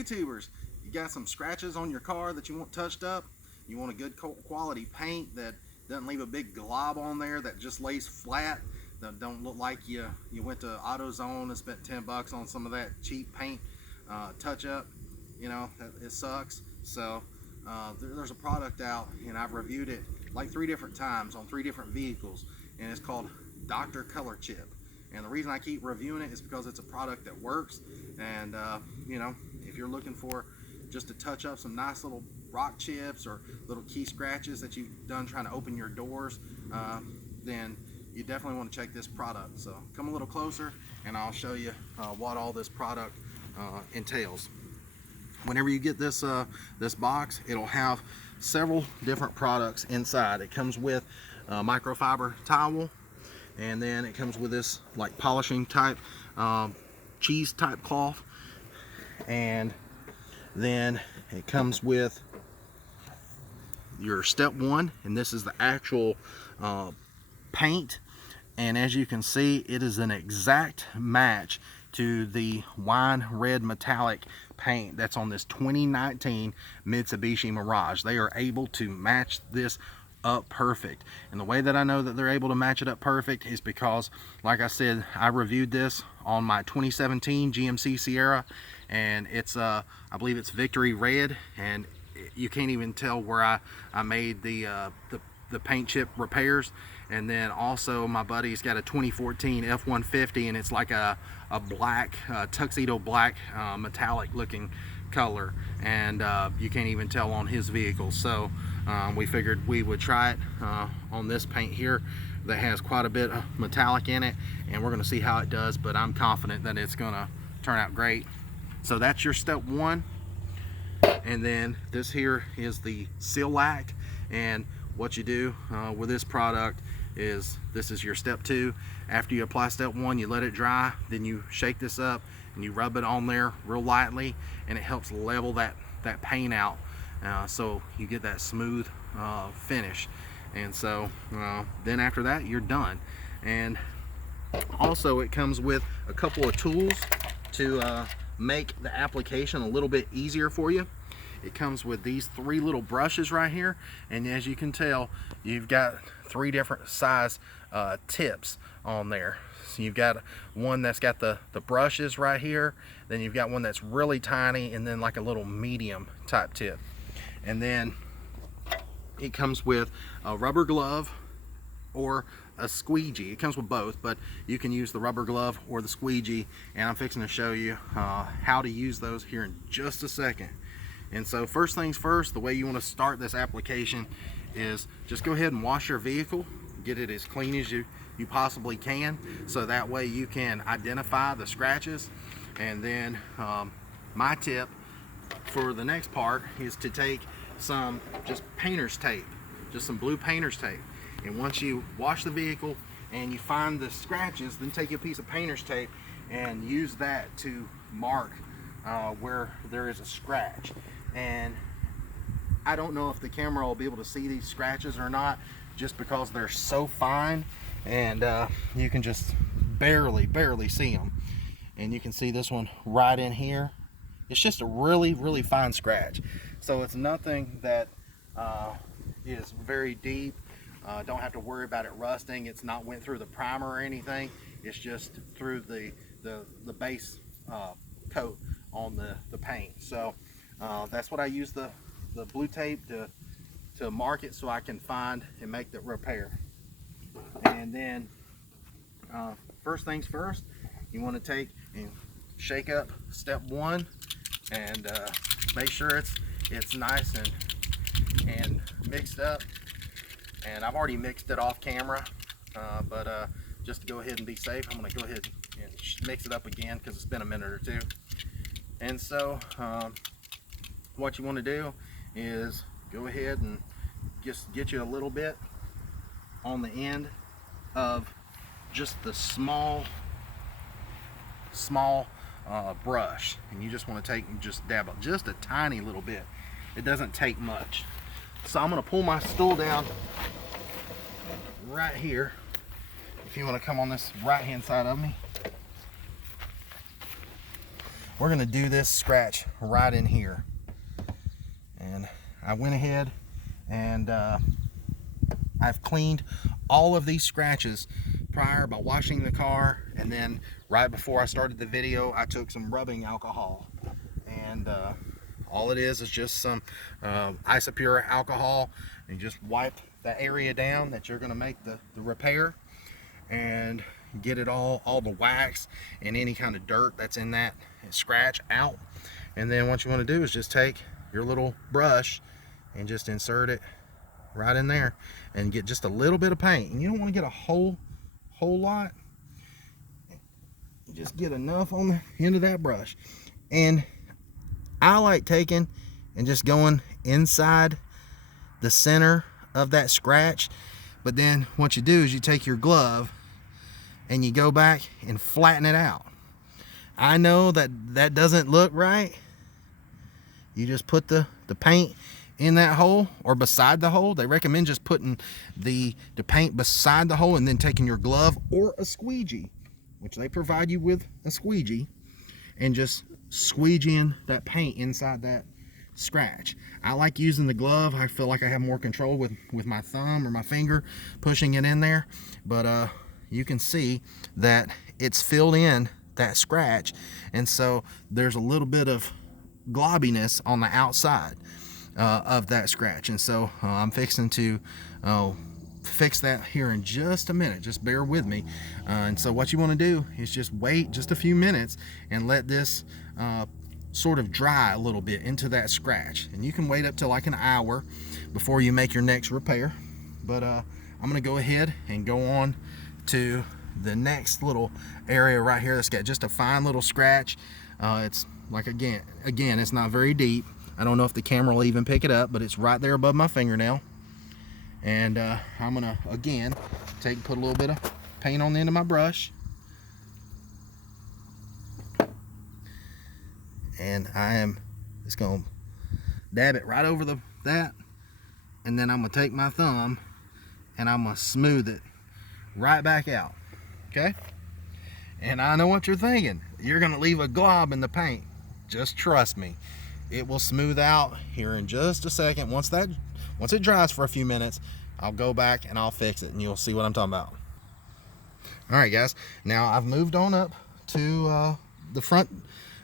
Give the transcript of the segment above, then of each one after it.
YouTubers, you got some scratches on your car that you want touched up, you want a good quality paint that doesn't leave a big glob on there, that just lays flat, that don't look like you went to AutoZone and spent 10 bucks on some of that cheap paint touch up. You know, it sucks. So there's a product out, and I've reviewed it like 3 different times on 3 different vehicles, and it's called Dr.Colorchip. And the reason I keep reviewing it is because it's a product that works. And you know, if you're looking for just to touch up some nice little rock chips or little key scratches that you've done trying to open your doors, then you definitely want to check this product. So come a little closer and I'll show you what all this product entails. Whenever you get this this box, it'll have several different products inside. It comes with a microfiber towel, and then it comes with this like polishing type cheese type cloth, and then it comes with your step 1, and this is the actual paint. And as you can see, it is an exact match to the wine red metallic paint that's on this 2019 Mitsubishi Mirage. They are able to match this up perfect. And the way that I know that they're able to match it up perfect is because, like I said, I reviewed this on my 2017 GMC Sierra, and it's I believe it's Victory Red, and you can't even tell where I made the paint chip repairs. And then also my buddy's got a 2014 F-150, and it's like a black tuxedo black metallic looking color, and you can't even tell on his vehicle. So we figured we would try it on this paint here that has quite a bit of metallic in it, and we're going to see how it does, but I'm confident that it's going to turn out great. So that's your step 1. And then this here is the SealAct, and what you do with this product is, this is your step 2. After you apply step 1, you let it dry, then you shake this up and you rub it on there real lightly, and it helps level that paint out, so you get that smooth finish. And so then after that, you're done. And also it comes with a couple of tools to make the application a little bit easier for you. It comes with these 3 little brushes right here, and as you can tell, you've got 3 different size tips on there. So you've got one that's got the brushes right here, then you've got one that's really tiny, and then like a little medium type tip. And then it comes with a rubber glove or a squeegee. It comes with both, but you can use the rubber glove or the squeegee, and I'm fixing to show you how to use those here in just a second. And so first things first, the way you want to start this application is just go ahead and wash your vehicle, get it as clean as you possibly can, so that way you can identify the scratches. And then my tip for the next part is to take some just painter's tape, just some blue painter's tape. And once you wash the vehicle and you find the scratches, then take a piece of painter's tape and use that to mark where there is a scratch. And I don't know if the camera will be able to see these scratches or not, just because they're so fine, and you can just barely see them. And you can see this one right in here. It's just a really fine scratch. So it's nothing that is very deep. Don't have to worry about it rusting. It's not went through the primer or anything. It's just through the base coat on the paint. So that's what I use the blue tape to mark it, so I can find and make the repair. And then first things first, you want to take and shake up step 1 and make sure it's nice and mixed up. And I've already mixed it off camera, but just to go ahead and be safe, I'm going to go ahead and mix it up again because it's been a minute or 2. And so what you want to do is go ahead and just get you a little bit on the end of just the small brush, and you just want to take and just dab it just a tiny little bit. It doesn't take much. So I'm going to pull my stool down right here. If you want to come on this right hand side of me, we're going to do this scratch right in here. And I went ahead and I've cleaned all of these scratches prior by washing the car, and then right before I started the video I took some rubbing alcohol, and all it is just some Isopure alcohol, and you just wipe that area down that you're going to make the repair, and get it all the wax and any kind of dirt that's in that scratch out. And then what you want to do is just take your little brush and just insert it right in there and get just a little bit of paint. And you don't want to get a whole lot, just get enough on the end of that brush. And I like taking and just going inside the center of that scratch, but then what you do is you take your glove and you go back and flatten it out. I know that doesn't look right. You just put the paint in that hole or beside the hole. They recommend just putting the paint beside the hole and then taking your glove or a squeegee, which they provide you with a squeegee, and just squeegeeing that paint inside that scratch. I like using the glove. I feel like I have more control with my thumb or my finger pushing it in there, but you can see that it's filled in that scratch, and so there's a little bit of globbiness on the outside of that scratch. And so I'm fixing to fix that here in just a minute. Just bear with me. And so what you want to do is just wait just a few minutes and let this sort of dry a little bit into that scratch. And you can wait up to like an hour before you make your next repair. But I'm going to go ahead and go on to the next little area right here that's got just a fine little scratch. It's like, again, it's not very deep. I don't know if the camera will even pick it up, but it's right there above my fingernail. And I'm gonna, again, put a little bit of paint on the end of my brush. And I am just gonna dab it right over that. And then I'm gonna take my thumb and I'm gonna smooth it right back out, okay? And I know what you're thinking. You're gonna leave a glob in the paint. Just trust me. It will smooth out here in just a second. Once it dries for a few minutes, I'll go back and I'll fix it and you'll see what I'm talking about. All right, guys, now I've moved on up to the front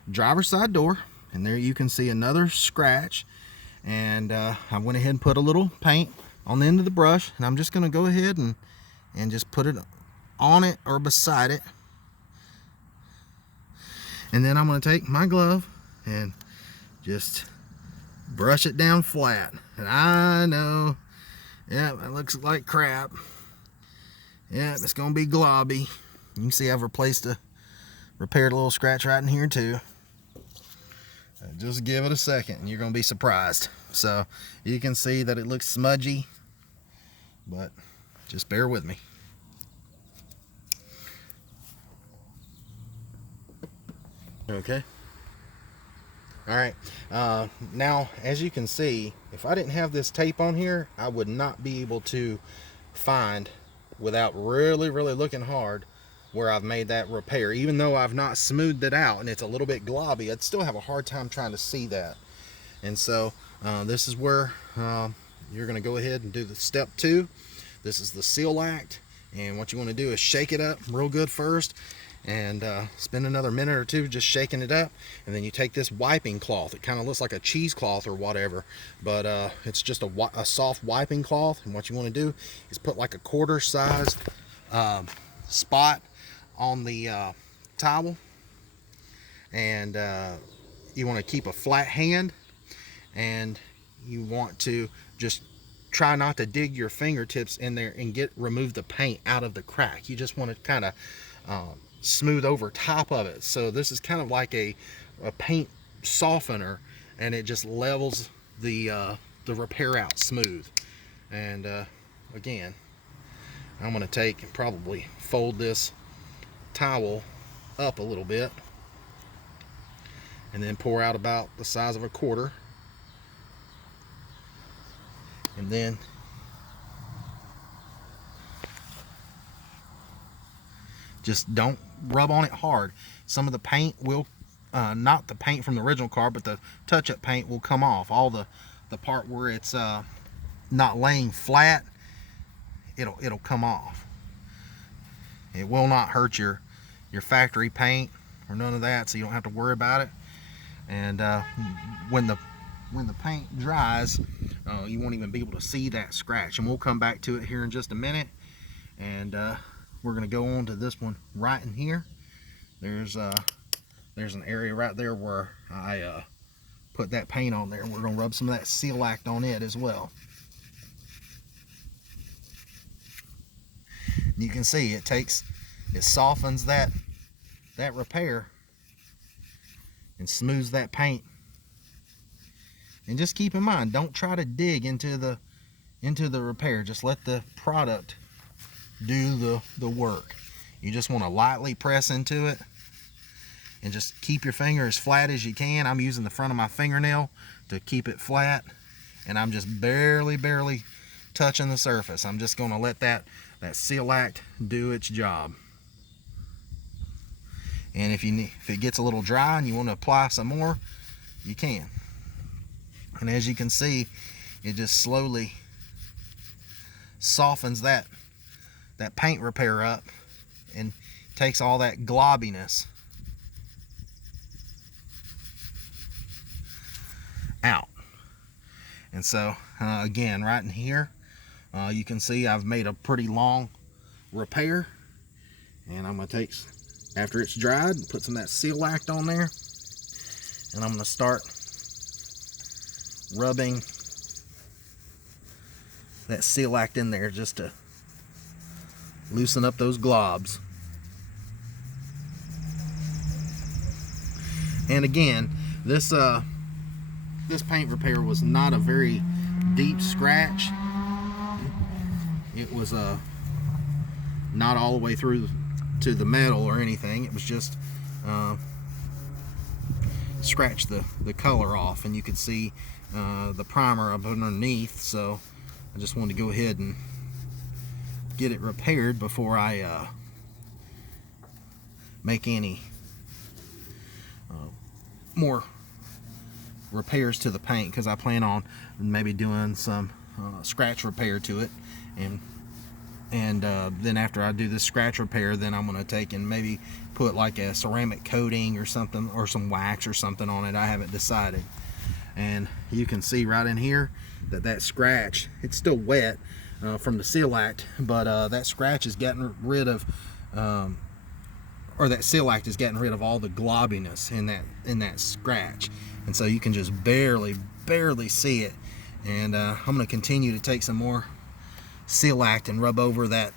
driver's side door, and there you can see another scratch. And I went ahead and put a little paint on the end of the brush, and I'm just gonna go ahead and just put it on it or beside it. And then I'm gonna take my glove and just brush it down flat. And I know, yeah, it looks like crap. Yeah, it's gonna be globby. You can see I've repaired a little scratch right in here too. Just give it a second and you're gonna be surprised. So you can see that it looks smudgy, but just bear with me. Okay. All right, now as you can see, if I didn't have this tape on here, I would not be able to find, without really looking hard, where I've made that repair. Even though I've not smoothed it out and it's a little bit globby, I'd still have a hard time trying to see that. And so this is where you're gonna go ahead and do the step 2. This is the SealAct, and what you want to do is shake it up real good first, and spend another minute or two just shaking it up. And then you take this wiping cloth. It kind of looks like a cheesecloth or whatever, but it's just a soft wiping cloth. And what you want to do is put like a quarter size spot on the towel, and you want to keep a flat hand, and you want to just try not to dig your fingertips in there and remove the paint out of the crack. You just want to kind of smooth over top of it. So this is kind of like a paint softener, and it just levels the repair out smooth. And again, I'm going to take and probably fold this towel up a little bit, and then pour out about the size of a quarter, and then just don't rub on it hard. Some of the paint will not the paint from the original car, but the touch-up paint will come off. All the part where it's not laying flat, it'll come off. It will not hurt your factory paint or none of that, so you don't have to worry about it. And when the paint dries, you won't even be able to see that scratch. And we'll come back to it here in just a minute. And we're going to go on to this one right in here. There's an area right there where I put that paint on there. We're going to rub some of that SealAct on it as well. You can see it softens that repair and smooths that paint. And just keep in mind, don't try to dig into the repair. Just let the product do the work. You just want to lightly press into it and just keep your finger as flat as you can. I'm using the front of my fingernail to keep it flat, and I'm just barely touching the surface. I'm just going to let that SealAct do its job. And if it gets a little dry and you want to apply some more, you can. And as you can see, it just slowly softens that paint repair up and takes all that globbiness out. And so again, right in here, you can see I've made a pretty long repair, and I'm going to take, after it's dried, put some of that SealAct on there, and I'm going to start rubbing that SealAct in there just to loosen up those globs. And again, this paint repair was not a very deep scratch. It was not all the way through to the metal or anything. It was just scratched the color off, and you could see the primer up underneath. So I just wanted to go ahead and get it repaired before I make any more repairs to the paint, because I plan on maybe doing some scratch repair to it, and then after I do this scratch repair, then I'm going to take and maybe put like a ceramic coating or something, or some wax or something on it. I haven't decided. And you can see right in here that scratch, it's still wet from the SealAct, but that scratch is getting rid of or that SealAct is getting rid of all the globbiness in that scratch, and so you can just barely see it. And I'm going to continue to take some more SealAct and rub over that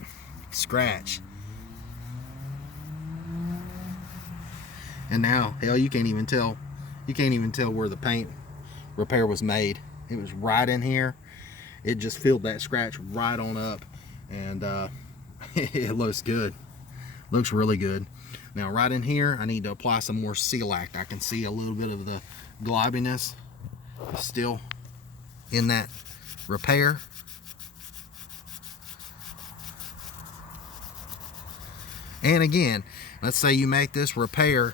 scratch. And now, hell, you can't even tell where the paint repair was made. It was right in here. It just filled that scratch right on up, and it looks good. Looks really good. Now right in here, I need to apply some more SealAct. I can see a little bit of the globbiness still in that repair. And again, let's say you make this repair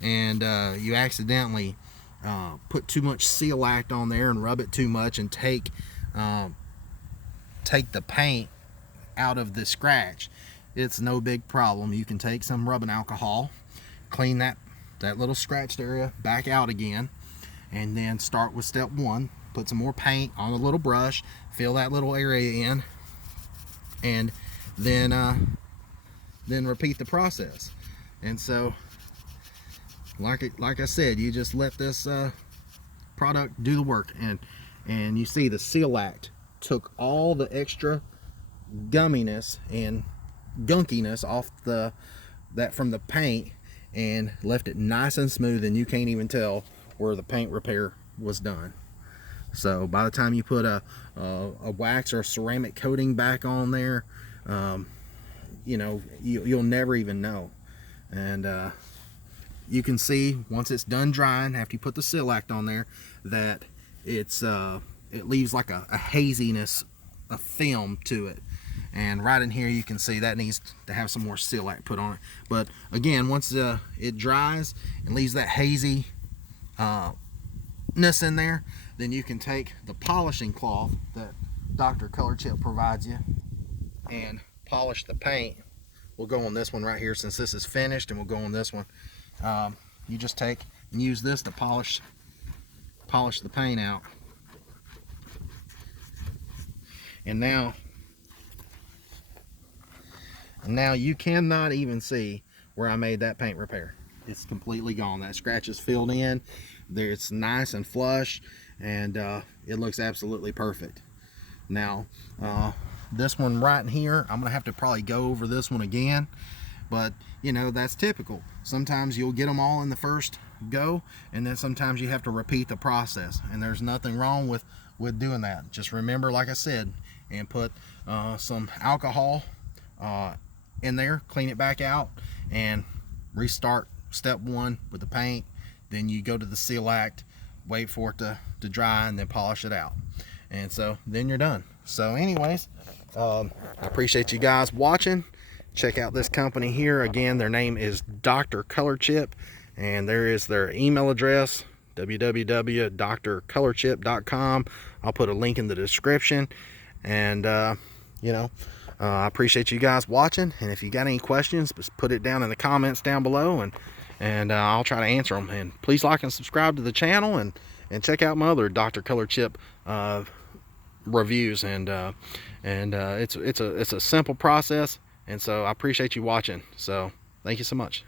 and you accidentally put too much SealAct on there and rub it too much and take the paint out of the scratch. It's no big problem. You can take some rubbing alcohol, clean that little scratched area back out again, and then start with step one. Put some more paint on a little brush, fill that little area in, and then repeat the process. And so, like I said, you just let this product do the work, and you see the SealAct took all the extra gumminess and gunkiness off that from the paint and left it nice and smooth, and you can't even tell where the paint repair was done. So by the time you put a wax or a ceramic coating back on there, you know, you'll never even know. And you can see once it's done drying, after you put the SealAct on there, that it leaves like a haziness, a film to it. and right in here you can see that needs to have some more SealAct put on it. But again, once it dries and leaves that hazy ness in there, then you can take the polishing cloth that Dr.Colorchip provides you and polish the paint. We'll go on this one right here since this is finished, and we'll go on this one. You just take and use this to polish the paint out. And now you cannot even see where I made that paint repair. It's completely gone. That scratch is filled in. There, it's nice and flush, and it looks absolutely perfect. Now this one right here, I'm gonna have to probably go over this one again, but you know, that's typical. Sometimes you'll get them all in the first go, and then sometimes you have to repeat the process, and there's nothing wrong with doing that. Just remember, like I said, and put some alcohol in there, clean it back out, and restart step one with the paint. Then you go to the SealAct, wait for it to dry, and then polish it out, and so then you're done. So anyways, I appreciate you guys watching. Check out this company here. Again, their name is Dr.Colorchip, and there is their email address, www.drcolorchip.com. I'll put a link in the description. And you know, I appreciate you guys watching, and if you got any questions, just put it down in the comments down below, and I'll try to answer them. And please like and subscribe to the channel, and check out my other Dr.Colorchip reviews. And it's a simple process, and so I appreciate you watching. So thank you so much.